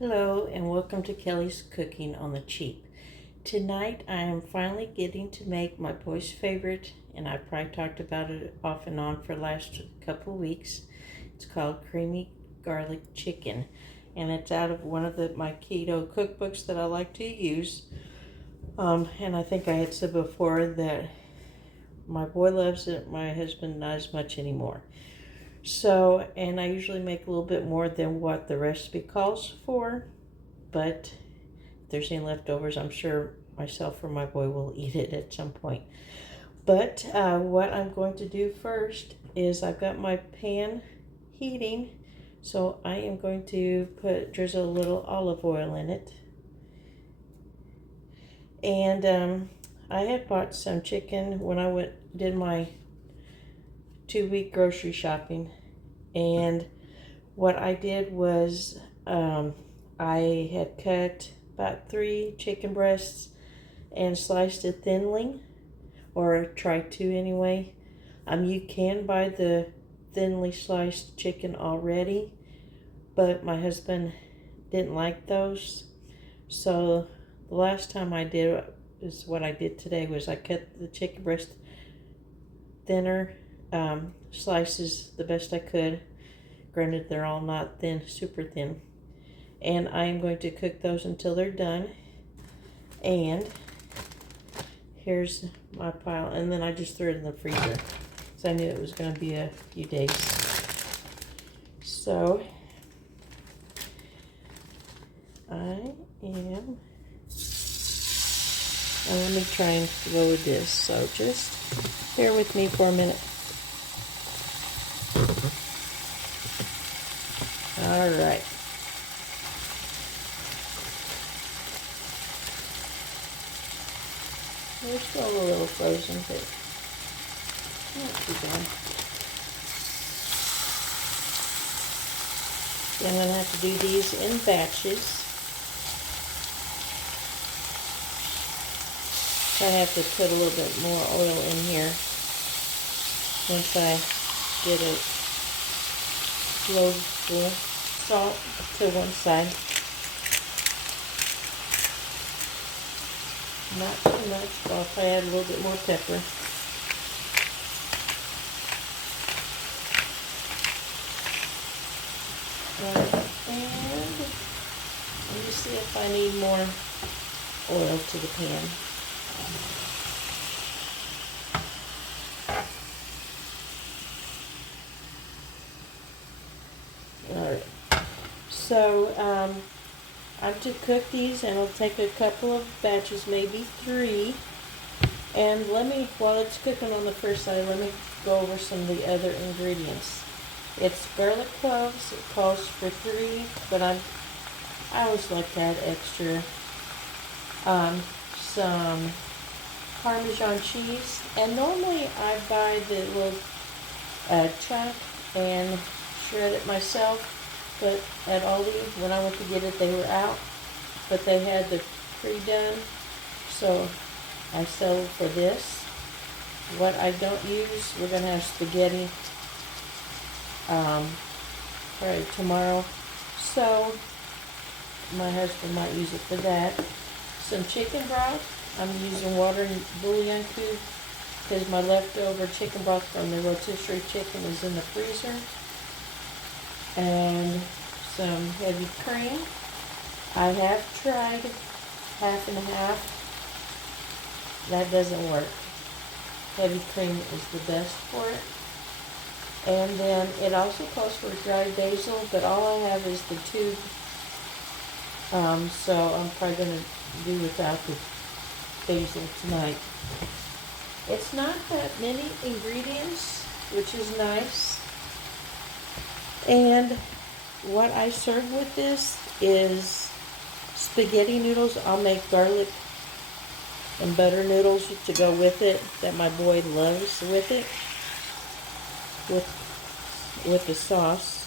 Hello and welcome to Kelly's Cooking on the Cheap. Tonight I am finally getting to make my boy's favorite, and I've probably talked about it off and on for the last couple of weeks. It's called creamy garlic chicken, and it's out of one of my keto cookbooks that I like to use. And I think I had said before that my boy loves it, my husband not as much anymore. So, and I usually make a little bit more than what the recipe calls for, but if there's any leftovers, I'm sure myself or my boy will eat it at some point. But what I'm going to do first is I've got my pan heating, so I am going to drizzle a little olive oil in it. And I had bought some chicken when I did my 2-week grocery shopping, and what I did was I had cut about 3 chicken breasts and sliced it thinly, or tried to anyway. You can buy the thinly sliced chicken already, but my husband didn't like those, so the last time I did is what I did today was I cut the chicken breast thinner slices the best I could. Granted, they're all not thin, super thin. And I am going to cook those until they're done. And here's my pile. And then I just threw it in the freezer, because I knew it was going to be a few days. So I am, and let me try and load this. So just bear with me for a minute. All right. They're still a little frozen, but not too bad. I'm going to have to do these in batches. I have to put a little bit more oil in here once I get it low full. Salt to one side. Not too much, but I'll probably add a little bit more pepper. And let me see if I need more oil to the pan. Alright. So, I'm to cook these, and it'll take a couple of batches, maybe 3. And while it's cooking on the first side, let me go over some of the other ingredients. It's garlic cloves. It calls for 3, but I always like to add extra. Some Parmesan cheese, and normally I buy the little chunk and shred it myself, but at Aldi, when I went to get it, they were out, but they had the pre-done, so I settled for this. What I don't use, we're going to have spaghetti probably tomorrow, so my husband might use it for that. Some chicken broth. I'm using water and bouillon cube because my leftover chicken broth from the rotisserie chicken is in the freezer. And some heavy cream. I have tried half and half. That doesn't work. Heavy cream is the best for it. And then it also calls for dried basil, but all I have is the tube. So I'm probably going to do without the basil tonight. It's not that many ingredients, which is nice. And what I serve with this is spaghetti noodles. I'll make garlic and butter noodles to go with it that my boy loves with it, with the sauce.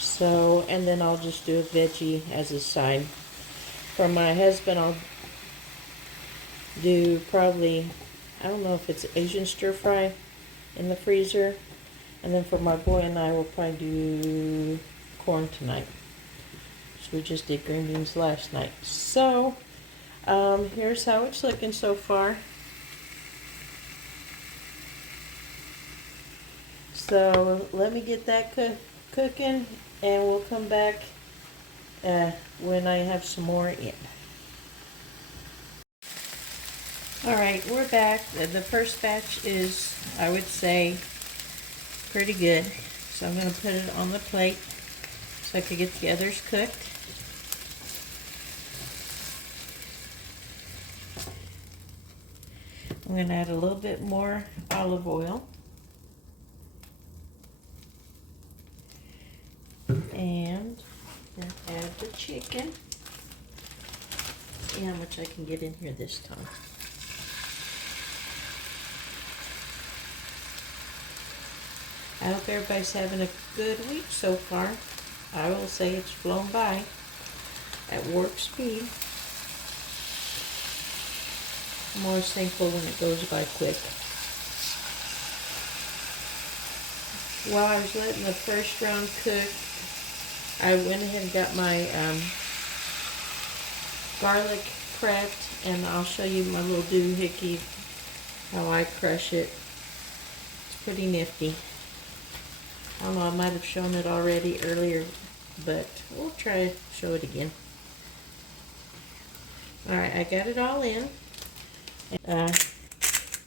So, and then I'll just do a veggie as a side. For my husband, I'll do probably, I don't know if it's Asian stir fry in the freezer. And then for my boy and I, we'll probably do corn tonight. We just did green beans last night. So, here's how it's looking so far. So, let me get that cooking, and we'll come back when I have some more in. Alright, we're back. The first batch is, I would say, pretty good. So I'm going to put it on the plate so I can get the others cooked. I'm going to add a little bit more olive oil. And then add the chicken. See how much I can get in here this time. I hope everybody's having a good week so far. I will say it's flown by at warp speed. I'm always thankful when it goes by quick. While I was letting the first round cook, I went ahead and got my garlic prepped, and I'll show you my little doohickey, how I crush it. It's pretty nifty. I don't know, I might have shown it already earlier, but we'll try to show it again. Alright, I got it all in.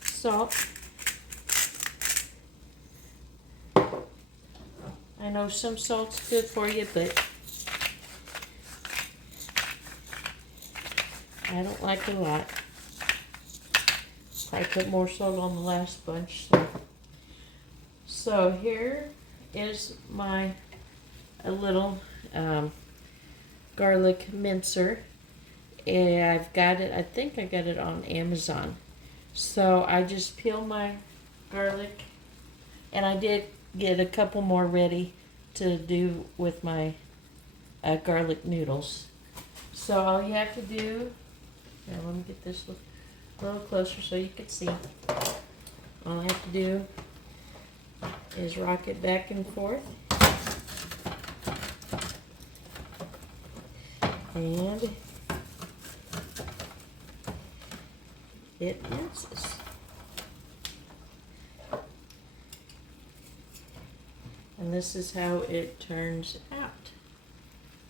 Salt. I know some salt's good for you, but I don't like a lot. I put more salt on the last bunch. So here is my little garlic mincer. And I've got it, I think I got it on Amazon. So I just peel my garlic, and I did get a couple more ready to do with my garlic noodles. So all you have to do, now let me get this a little closer so you can see. All I have to do is rock it back and forth. And it minces. And this is how it turns out.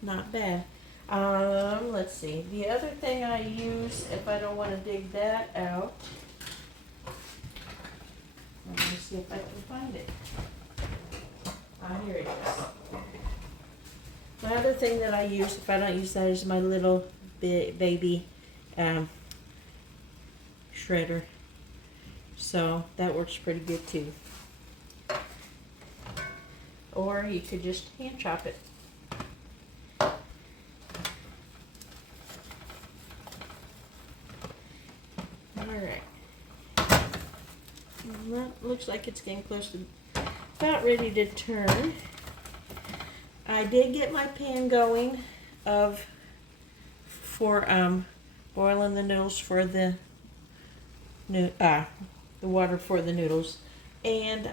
Not bad. Let's see. The other thing I use, if I don't want to dig that out, let me see if I can find it. Here it is. My other thing that I use, if I don't use that, is my little baby shredder. So that works pretty good too. Or you could just hand chop it. Alright. That looks like it's getting close to about ready to turn. I did get my pan going for boiling the noodles for the water for the noodles, and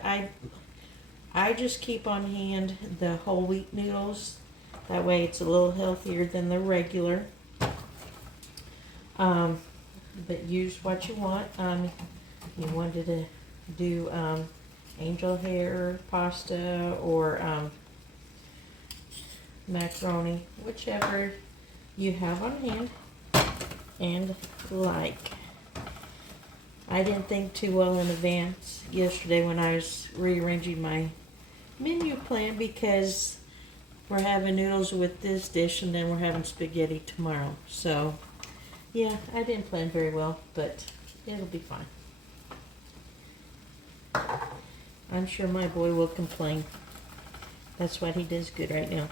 I just keep on hand the whole wheat noodles. That way it's a little healthier than the regular. But use what you want. You wanted to do angel hair pasta or macaroni, whichever you have on hand and like. I didn't think too well in advance yesterday when I was rearranging my menu plan, because we're having noodles with this dish and then we're having spaghetti tomorrow. So yeah, I didn't plan very well, but it'll be fine. I'm sure my boy will complain. That's what he does good right now.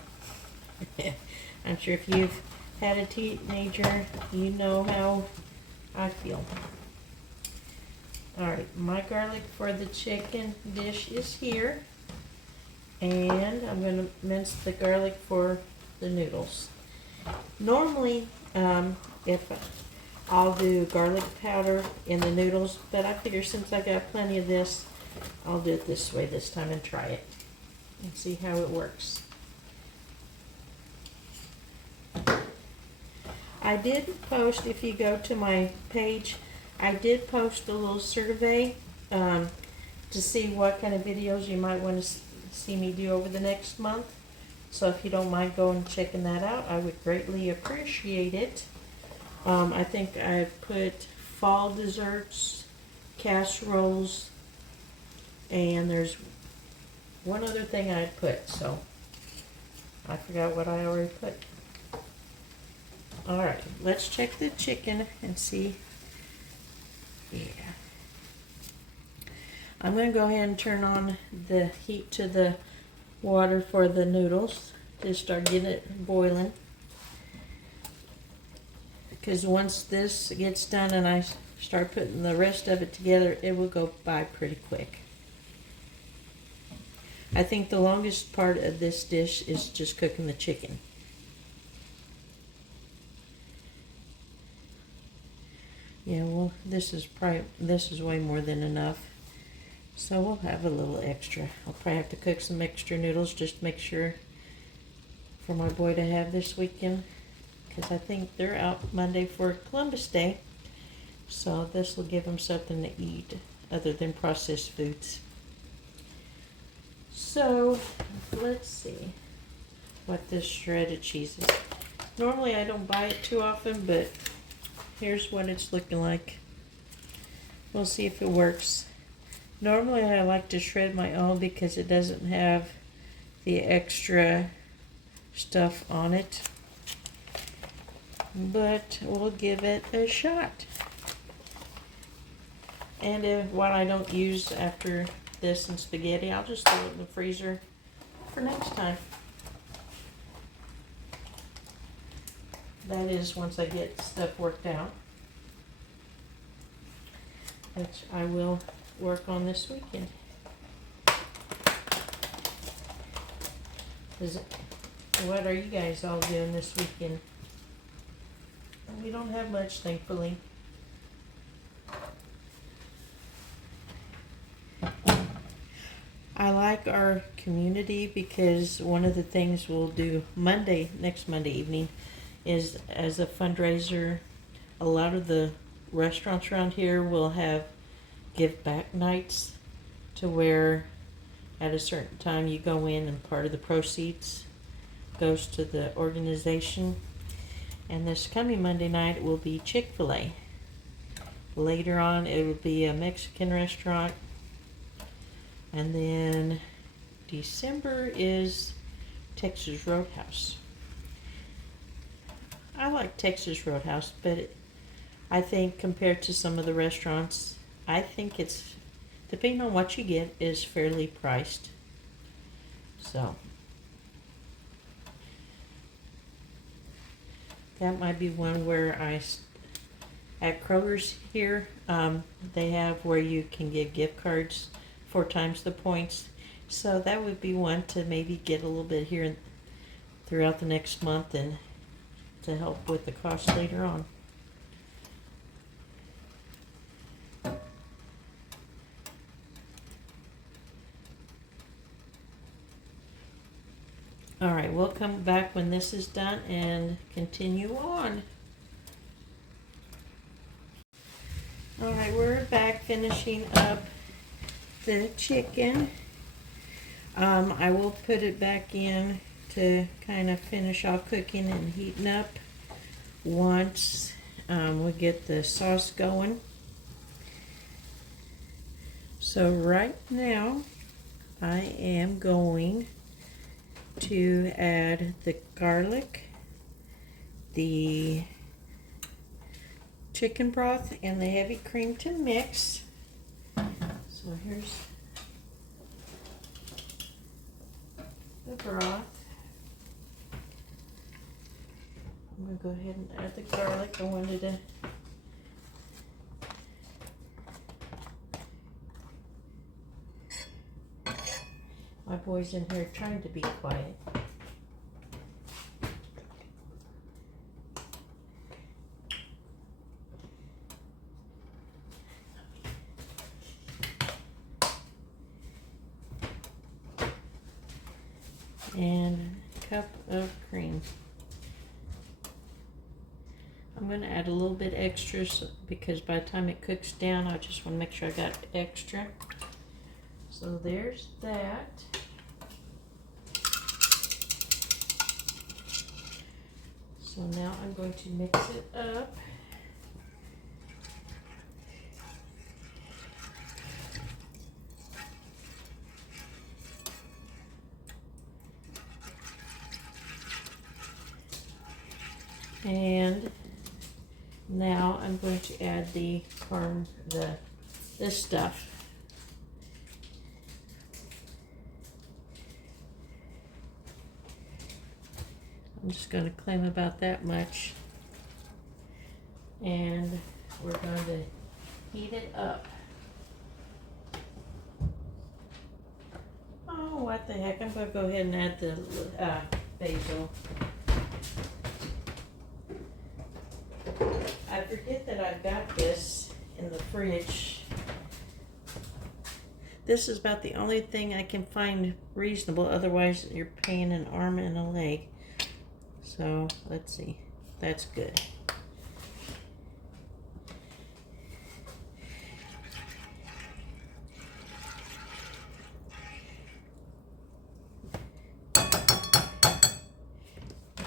I'm sure if you've had a teenager, you know how I feel. Alright, my garlic for the chicken dish is here. And I'm going to mince the garlic for the noodles. Normally, if I'll do garlic powder in the noodles, but I figure since I got plenty of this, I'll do it this way this time and try it and see how it works. I did post, if you go to my page, I did post a little survey to see what kind of videos you might want to see me do over the next month. So if you don't mind going and checking that out, I would greatly appreciate it. I think I put fall desserts, casseroles, and there's one other thing I put, so I forgot what I already put. Alright, let's check the chicken and see. Yeah. I'm going to go ahead and turn on the heat to the water for the noodles to start getting it boiling. Because once this gets done and I start putting the rest of it together, it will go by pretty quick. I think the longest part of this dish is just cooking the chicken. Yeah, well, this is way more than enough. So we'll have a little extra. I'll probably have to cook some extra noodles just to make sure for my boy to have this weekend. Because I think they're out Monday for Columbus Day. So this will give him something to eat other than processed foods. So let's see what this shredded cheese is. Normally I don't buy it too often, but here's what it's looking like. We'll see if it works. Normally I like to shred my own because it doesn't have the extra stuff on it. But we'll give it a shot. And what I don't use after this and spaghetti, I'll just throw it in the freezer for next time. That is once I get stuff worked out, which I will work on this weekend. What are you guys all doing this weekend? We don't have much, thankfully. I like our community because one of the things we'll do next Monday evening, is as a fundraiser, a lot of the restaurants around here will have give back nights to where at a certain time you go in and part of the proceeds goes to the organization. And this coming Monday night will be Chick-fil-A. Later on it will be a Mexican restaurant. And then December is Texas Roadhouse. I like Texas Roadhouse, but I think compared to some of the restaurants, I think it's, depending on what you get, is fairly priced. So that might be one where at Kroger's here, they have where you can get gift cards 4 times the points. So that would be one to maybe get a little bit here throughout the next month and to help with the cost later on. Alright, we'll come back when this is done and continue on. Alright, we're back finishing up the chicken. I will put it back in to kind of finish off cooking and heating up once we get the sauce going. So right now I am going to add the garlic, the chicken broth, and the heavy cream to mix. So here's the broth. I'm going to go ahead and add the garlic. I wanted to my boy's in here trying to be quiet. And a cup of cream. I'm going to add a little bit extra because by the time it cooks down, I just want to make sure I got extra. So there's that. So now I'm going to mix it up. And now I'm going to add this stuff. I'm just going to claim about that much. And we're going to heat it up. Oh, what the heck. I'm going to go ahead and add the basil. I forget that I've got this in the fridge. This is about the only thing I can find reasonable. Otherwise, you're paying an arm and a leg. So, let's see. That's good.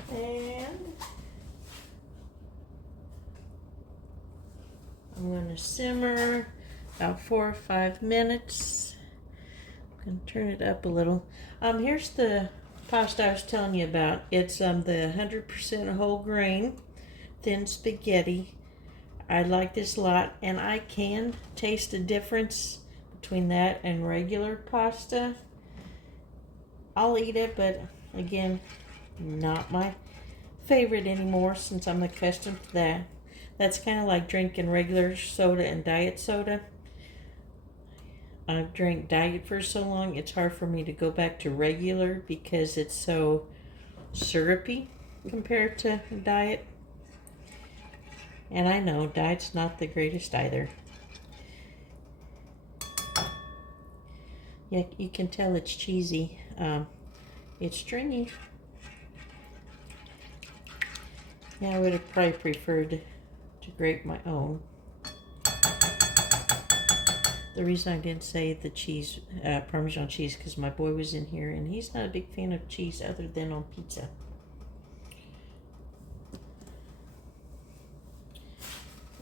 And I'm going to simmer about 4 or 5 minutes. I'm going to turn it up a little. Here's the pasta I was telling you about. It's the 100% whole grain thin spaghetti. I like this a lot, and I can taste a difference between that and regular pasta. I'll eat it, but again, not my favorite anymore since I'm accustomed to that. That's kind of like drinking regular soda and diet soda. I've drank diet for so long, it's hard for me to go back to regular because it's so syrupy compared to diet. And I know diet's not the greatest either. Yeah, you can tell it's cheesy. It's stringy. Yeah, I would have probably preferred to grate my own. The reason I didn't say the cheese, Parmesan cheese, because my boy was in here and he's not a big fan of cheese other than on pizza.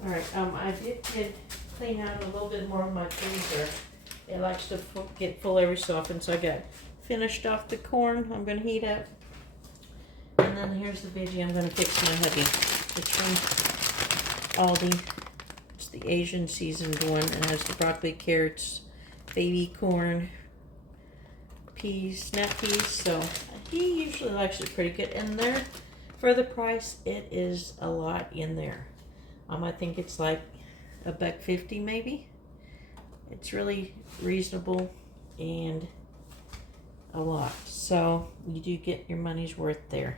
Alright, I did clean out a little bit more of my freezer. It likes to get full every so often, so I got finished off the corn I'm going to heat up. And then here's the veggie I'm going to fix my hubby. It's from Aldi. It's the Asian seasoned one. It has the broccoli, carrots, baby corn, peas, snap peas. So he usually likes it pretty good. And there, for the price, it is a lot in there. I think it's like $1.50 maybe. It's really reasonable and a lot. So you do get your money's worth there.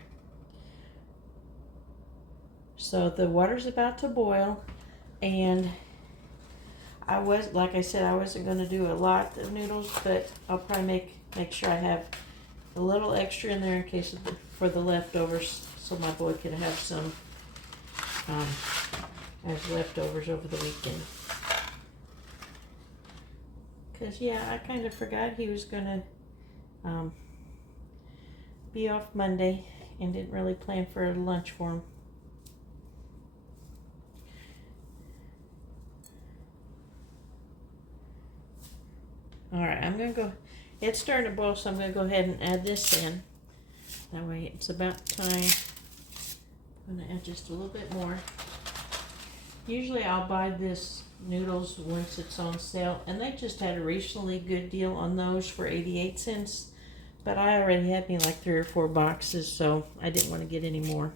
So the water's about to boil, and like I said, I wasn't going to do a lot of noodles, but I'll probably make sure I have a little extra in there in case for the leftovers, so my boy could have some as leftovers over the weekend. Because, yeah, I kind of forgot he was going to be off Monday and didn't really plan for a lunch for him. Alright, I'm going to go, it's starting to boil, so I'm going to go ahead and add this in. That way it's about time. I'm going to add just a little bit more. Usually I'll buy this Noodles once it's on sale, and they just had a recently good deal on those for 88 cents. But I already had me like 3 or 4 boxes, so I didn't want to get any more.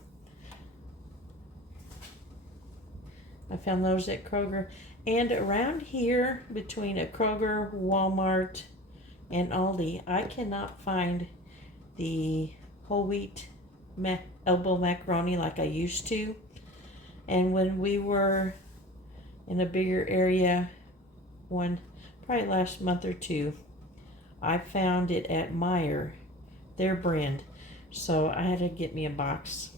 I found those at Kroger. And around here, between a Kroger, Walmart, and Aldi, I cannot find the whole wheat elbow macaroni like I used to. And when we were in a bigger area, probably last month or 2, I found it at Meijer, their brand. So I had to get me a box.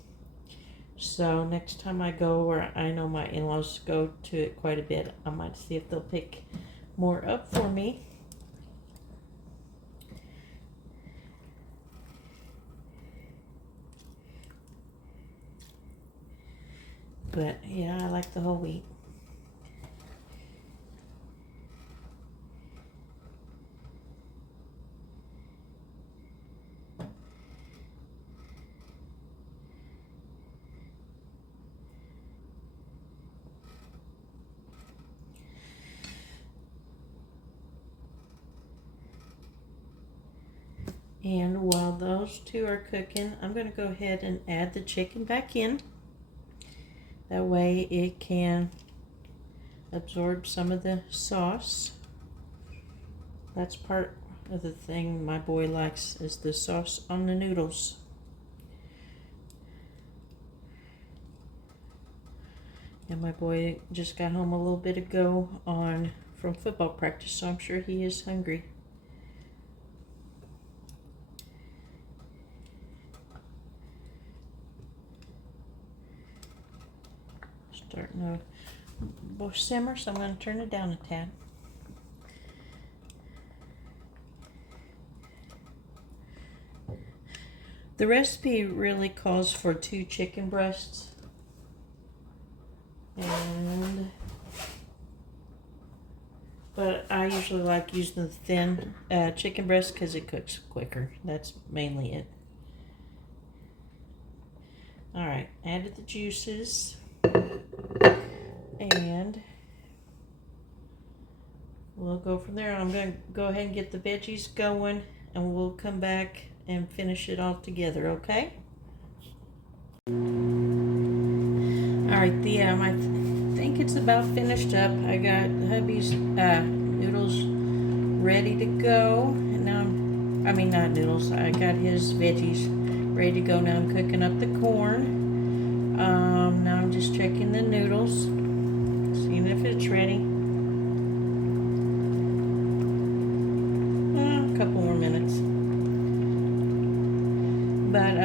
So next time I go, where I know my in-laws go to it quite a bit, I might see if they'll pick more up for me. But yeah, I like the whole wheat. And while those two are cooking, I'm going to go ahead and add the chicken back in. That way it can absorb some of the sauce. That's part of the thing my boy likes, is the sauce on the noodles. And my boy just got home a little bit ago from football practice, so I'm sure he is hungry. Starting to simmer, so I'm going to turn it down a tad. The recipe really calls for 2 chicken breasts, but I usually like using the thin chicken breast because it cooks quicker. That's mainly it. All right, added the juices, and we'll go from there. I'm going to go ahead and get the veggies going, and we'll come back and finish it all together, okay? All right, I think it's about finished up. I got hubby's noodles ready to go, and now not noodles. I got his veggies ready to go. Now I'm cooking up the corn. Now I'm just checking the noodles, seeing if it's ready. A couple more minutes. But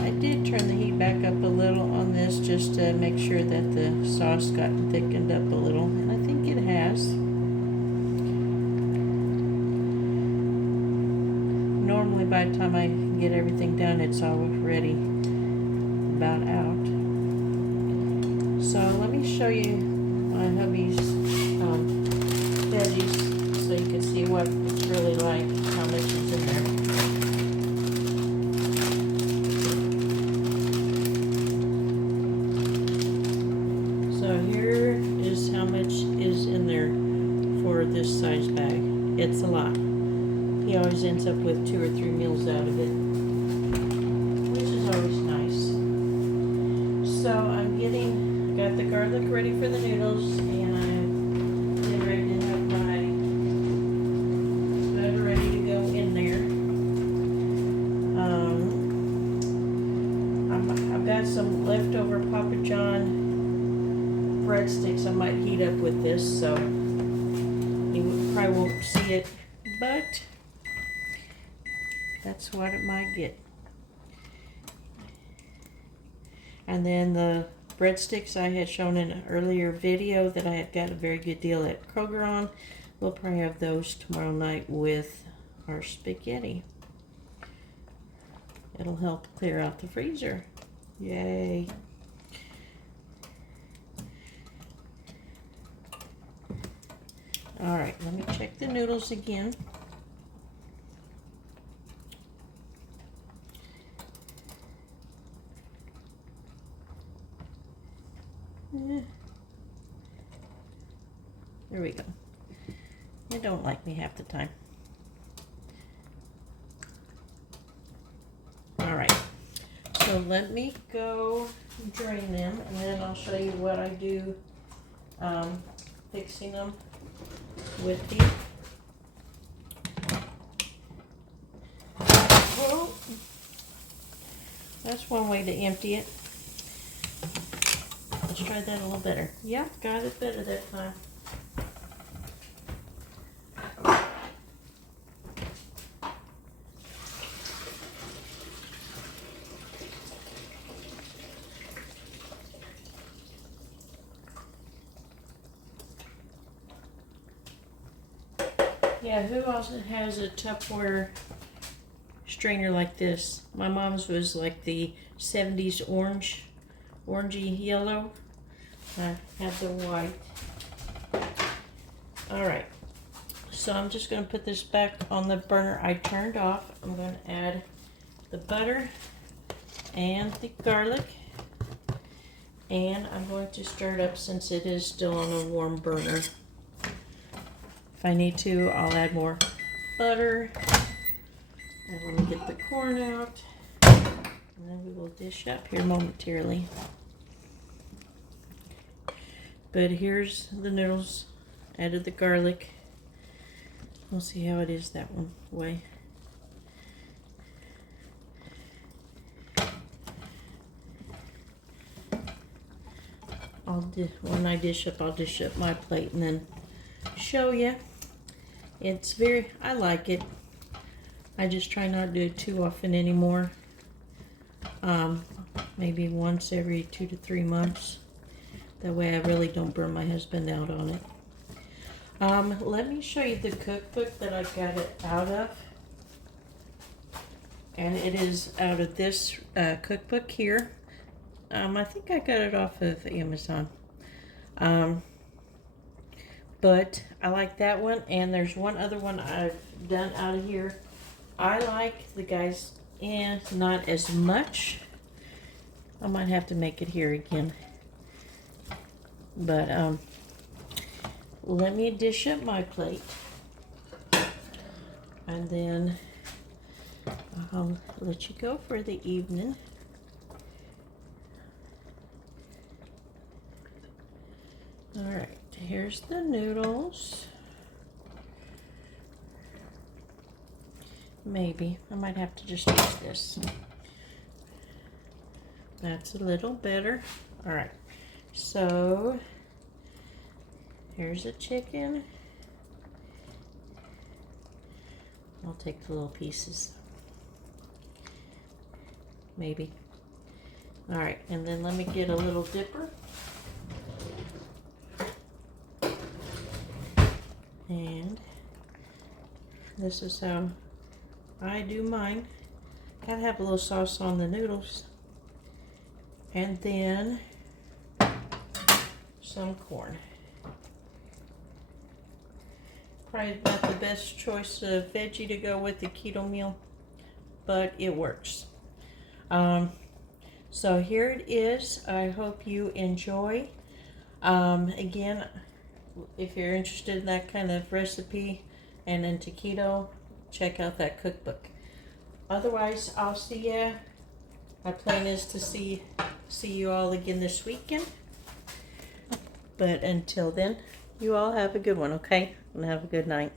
I did turn the heat back up a little on this just to make sure that the sauce got thickened up a little, and I think it has. Normally by the time I get everything done, it's already about out. So let me show you my hubby's veggies so you can see what it's really like, how much is in there. So here is how much is in there for this size bag. It's a lot. He always ends up with 2 or 3 meals out of it, which is always nice. So I'm got the garlic ready for the noodles, and I'm getting ready to have my butter ready to go in there. I've got some leftover Papa John breadsticks I might heat up with this, so you probably won't see it, but that's what it might get. And then the breadsticks I had shown in an earlier video that I had got a very good deal at Kroger on. We'll probably have those tomorrow night with our spaghetti. It'll help clear out the freezer. Yay. All right, let me check the noodles again. There we go. They don't like me half the time. All right, so let me go drain them, and then I'll show you what I do fixing them with the well, that's one way to empty it. Let's try that a little better. Yeah, got it better that time. Yeah, who else has a Tupperware strainer like this? My mom's was like the 70s orangey yellow. I have the white. Alright, so I'm just going to put this back on the burner I turned off. I'm going to add the butter and the garlic. And I'm going to stir it up since it is still on a warm burner. If I need to, I'll add more butter. And let me get the corn out. And then we will dish up here momentarily. But here's the noodles. Added the garlic. We'll see how it is that one way. When I dish up, I'll dish up my plate and then show you. I like it. I just try not to do it too often anymore. Maybe once every 2 to 3 months. That way I really don't burn my husband out on it. Let me show you the cookbook that I got it out of. And it is out of this cookbook here. I think I got it off of Amazon. But I like that one, and there's one other one I've done out of here. I like the guys, not as much. I might have to make it here again. But let me dish up my plate, and then I'll let you go for the evening. Alright, here's the noodles. Maybe. I might have to just use this. That's a little better. Alright, so here's the chicken. I'll take the little pieces. Maybe. Alright, and then let me get a little dipper. And this is how I do mine. Gotta have a little sauce on the noodles. And then some corn. Probably not the best choice of veggie to go with the keto meal, but it works. So here it is. I hope you enjoy. Again, if you're interested in that kind of recipe and into keto, check out that cookbook. Otherwise, I'll see ya. My plan is to see you all again this weekend. But until then, you all have a good one, okay? And have a good night.